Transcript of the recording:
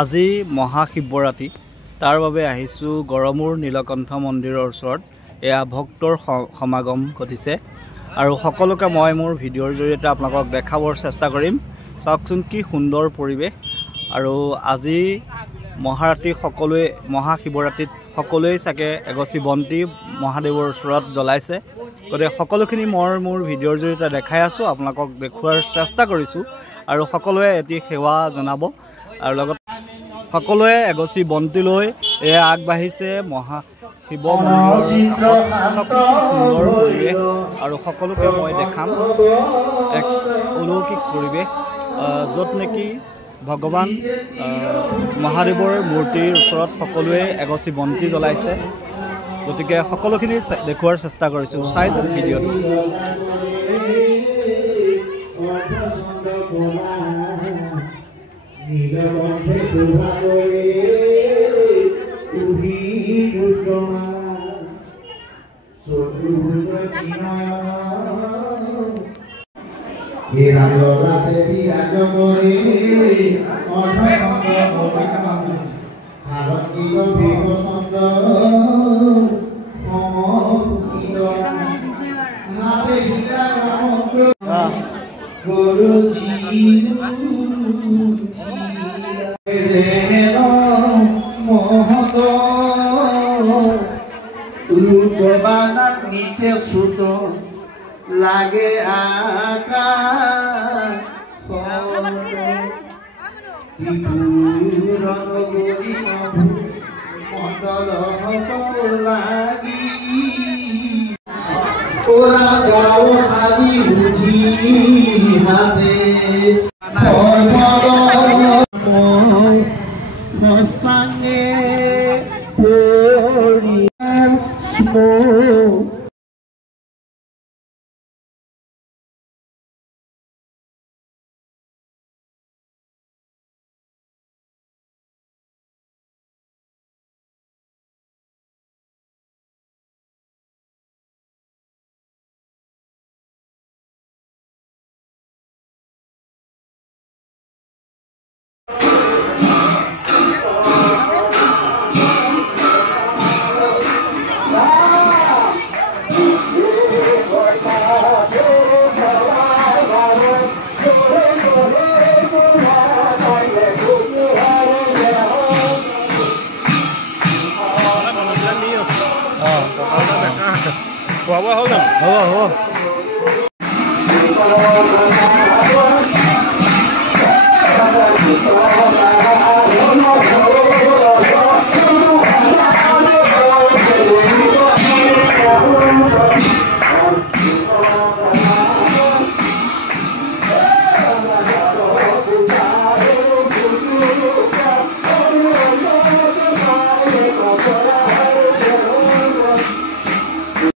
আজি মহাশিৱৰাত্ৰি তাৰ বাবে আহিছোঁ গড়মূৰ নীলকণ্ঠ মন্দিৰৰ ওচৰত। এয়া ভক্তৰ সমাগম ঘটিছে আৰু সকলোকে মই মোৰ ভিডিঅ'ৰ জৰিয়তে আপোনালোকক দেখাবৰ চেষ্টা কৰিম। চাওকচোন কি সুন্দৰ পৰিৱেশ। আৰু আজি মহাৰাত্ৰি সকলোৱে মহাশিৱৰাত্ৰিত সকলোৱে চাগে এগছি বন্তি মহাদেৱৰ ওচৰত জ্বলাইছে। গতিকে সকলোখিনি মই মোৰ ভিডিঅ'ৰ জৰিয়তে দেখাই আছোঁ, আপোনালোকক দেখুৱাৰ চেষ্টা কৰিছোঁ আৰু সকলোৱে এটি সেৱা জনাব আৰু লগত সকলোৱে এগছি বন্তি লৈ এয়া আগবাঢ়িছে মহাশিৱ মন্দিৰৰ কাষত। সুন্দৰ পৰিৱেশ আৰু সকলোকে মই দেখাম এক অলৌকিক পৰিৱেশ, য'ত নেকি ভগৱান মহাদেৱৰ মূৰ্তিৰ ওচৰত সকলোৱে এগছি বন্তি জ্বলাইছে। গতিকে সকলোখিনি দেখুৱাৰ চেষ্টা কৰিছোঁ, চাইছোঁ ভিডিঅ'টো। লাগে আকাশ মণ্ডল লাগি ওৰা গাও সাৰি বুঝি হাতে মস্তাঙ্গে খোৱা বোৱা হ'ল জানো? হ'ব।